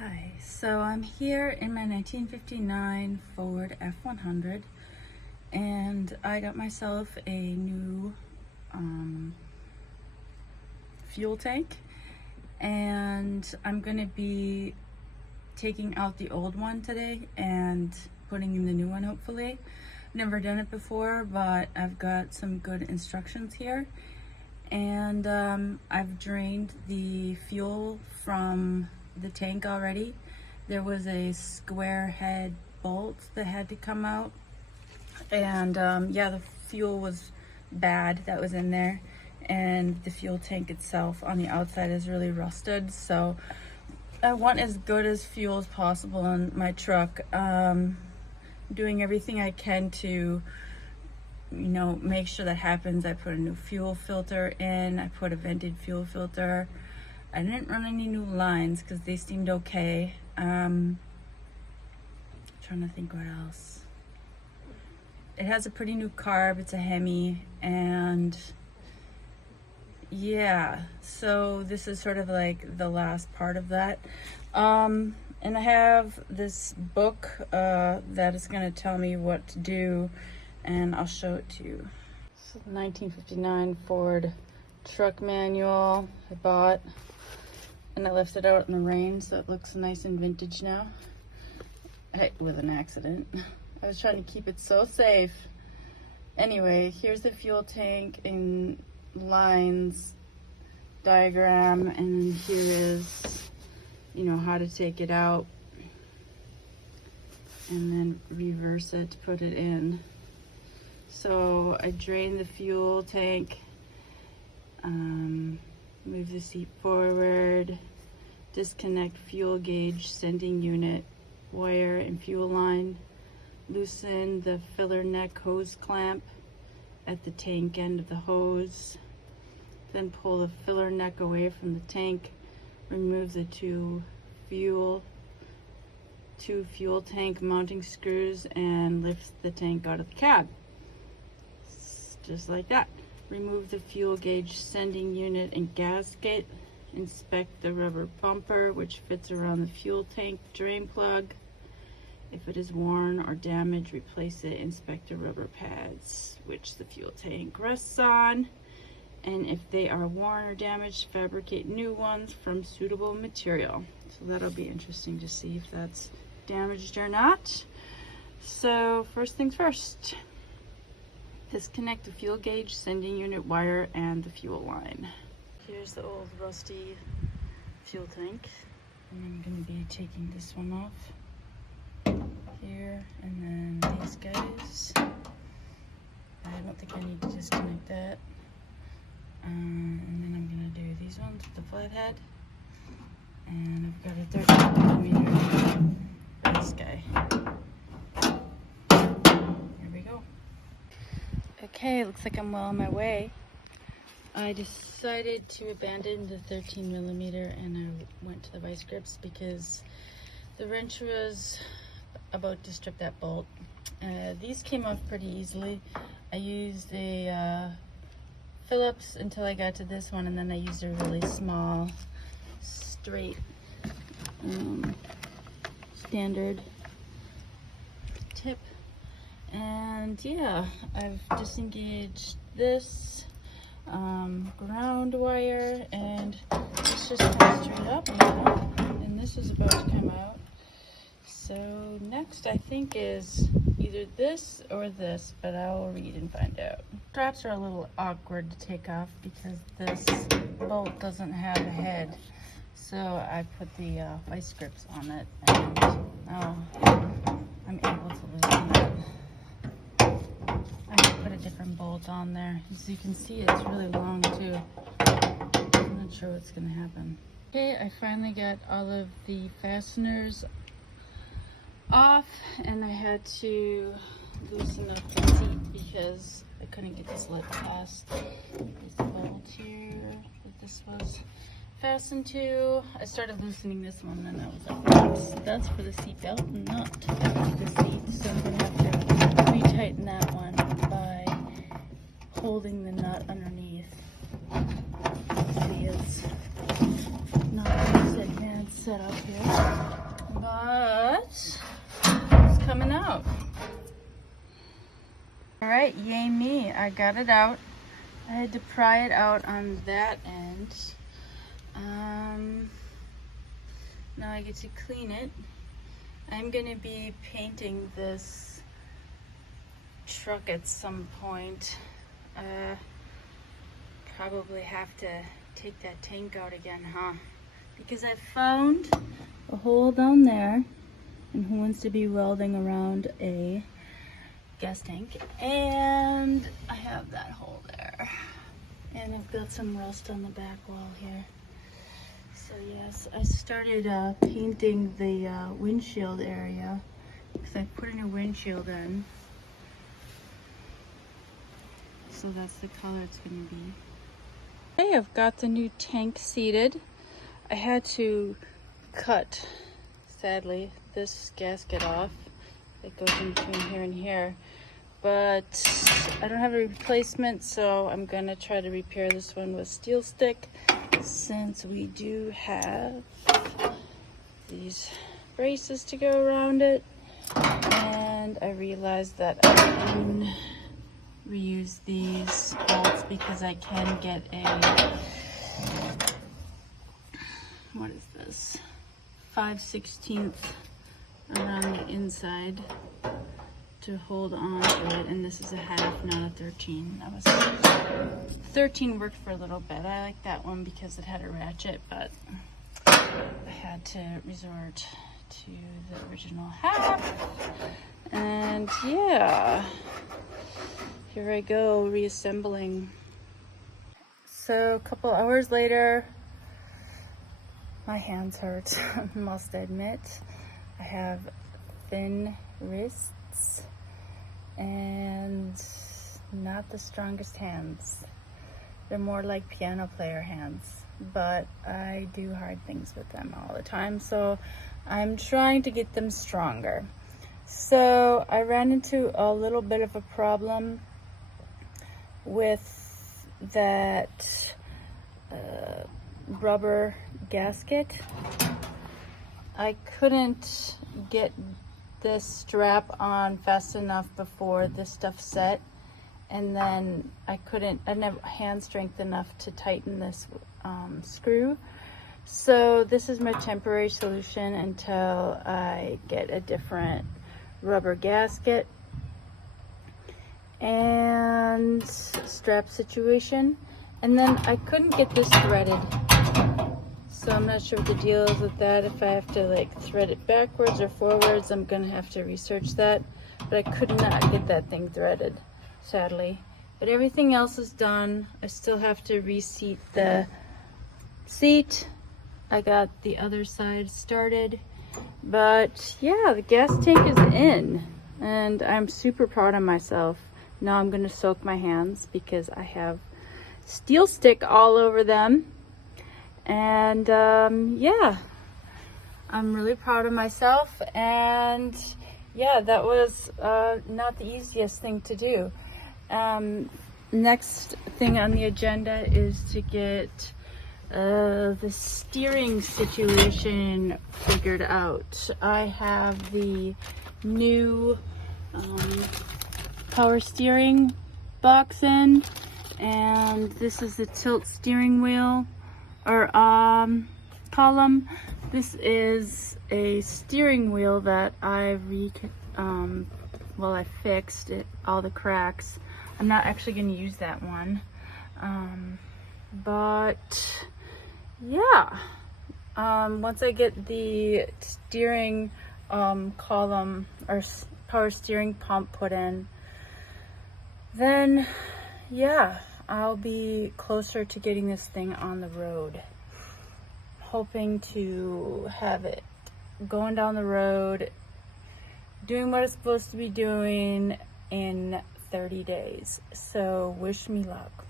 Hi, so I'm here in my 1959 Ford F100 and I got myself a new fuel tank, and I'm going to be taking out the old one today and putting in the new one hopefully. Never done it before, but I've got some good instructions here. And I've drained the fuel from the tank already. There was a square head bolt that had to come out, and yeah, the fuel was bad that was in there, and the fuel tank itself on the outside is really rusted, so I want as good as fuel as possible in my truck. Doing everything I can to make sure that happens. I put a new fuel filter in, I put a vented fuel filter. I didn't run any new lines because they seemed okay. Trying to think what else. It has a pretty new carb, it's a Hemi, and yeah, so this is sort of like the last part of that. And I have this book that is going to tell me what to do, and I'll show it to you. This is the 1959 Ford truck manual I bought, and I left it out in the rain so it looks nice and vintage now. With an accident. I was trying to keep it so safe. Anyway, here's the fuel tank in lines diagram, and then here is how to take it out and then reverse it to put it in. So I drain the fuel tank, move the seat forward, disconnect fuel gauge sending unit wire and fuel line, loosen the filler neck hose clamp at the tank end of the hose, then pull the filler neck away from the tank, remove the two fuel tank mounting screws, and lift the tank out of the cab. Just like that. Remove the fuel gauge sending unit and gasket. Inspect the rubber bumper which fits around the fuel tank drain plug. If it is worn or damaged, replace it. Inspect the rubber pads which the fuel tank rests on. And if they are worn or damaged, fabricate new ones from suitable material. So that'll be interesting to see if that's damaged or not. So first things first. Disconnect the fuel gauge sending unit wire and the fuel line. Here's the old rusty fuel tank, and I'm going to be taking this one off here, and then these guys. I don't think I need to disconnect that. And then I'm going to do these ones with the flathead, and I've got a 13mm for this guy. Okay, looks like I'm well on my way. I decided to abandon the 13mm and I went to the vice grips because the wrench was about to strip that bolt. These came off pretty easily. I used a Phillips until I got to this one, and then I used a really small, straight, standard tip. And yeah, I've disengaged this ground wire, and it's just come straight up now, and this is about to come out. So next I think is either this or this, but I will read and find out. Straps are a little awkward to take off because this bolt doesn't have a head, so I put the vice grips on it, and now I'm able to loosen it. Put a different bolt on there. As you can see, it's really long too. I'm not sure what's gonna happen. Okay, I finally got all of the fasteners off, and I had to loosen up the seat because I couldn't get this lip past this bolt here that this was fastened to. I started loosening this one, and I was like, that's for the seat belt, not the seat. So I'm gonna have to retighten that one by holding the nut underneath. It is not as advanced set up here, but it's coming out. All right, yay me, I got it out. I had to pry it out on that end. Now I get to clean it. I'm gonna be painting this truck at some point. Probably have to take that tank out again, huh? Because I found a hole down there, and who wants to be welding around a gas tank? And I have that hole there. And I've got some rust on the back wall here. So yes, I started painting the windshield area because I put a new windshield in. So that's the color it's going to be. Okay, I've got the new tank seated. I had to cut, sadly, this gasket off. It goes in between here and here. But I don't have a replacement, so I'm going to try to repair this one with steel stick, since we do have these braces to go around it. And I realized that I can reuse these bolts because I can get a, what is this, 5/16 around the inside to hold on to it, and this is a half, not a 13. That was 13 worked for a little bit. I like that one because it had a ratchet, but I had to resort to the original half. And yeah, here I go reassembling. So a couple hours later, my hands hurt, must admit. I have thin wrists and not the strongest hands. They're more like piano player hands, but I do hard things with them all the time, so I'm trying to get them stronger. So I ran into a little bit of a problem with that rubber gasket. I couldn't get this strap on fast enough before this stuff set, and then I didn't have hand strength enough to tighten this screw. So this is my temporary solution until I get a different rubber gasket and strap situation. And then I couldn't get this threaded, so I'm not sure what the deal is with that. If I have to like thread it backwards or forwards, I'm gonna have to research that. But I could not get that thing threaded, sadly. But everything else is done. I still have to reseat the seat. I got the other side started. But yeah, the gas tank is in, and I'm super proud of myself. Now I'm gonna soak my hands because I have steel stick all over them. And yeah, I'm really proud of myself. And yeah, that was not the easiest thing to do. Next thing on the agenda is to get the steering situation figured out. I have the new power steering box in, and this is the tilt steering wheel or column. This is a steering wheel that I fixed it, all the cracks. I'm not actually going to use that one, but yeah, once I get the steering column or power steering pump put in, then yeah, I'll be closer to getting this thing on the road. Hoping to have it going down the road, doing what it's supposed to be doing in 30 days. So wish me luck.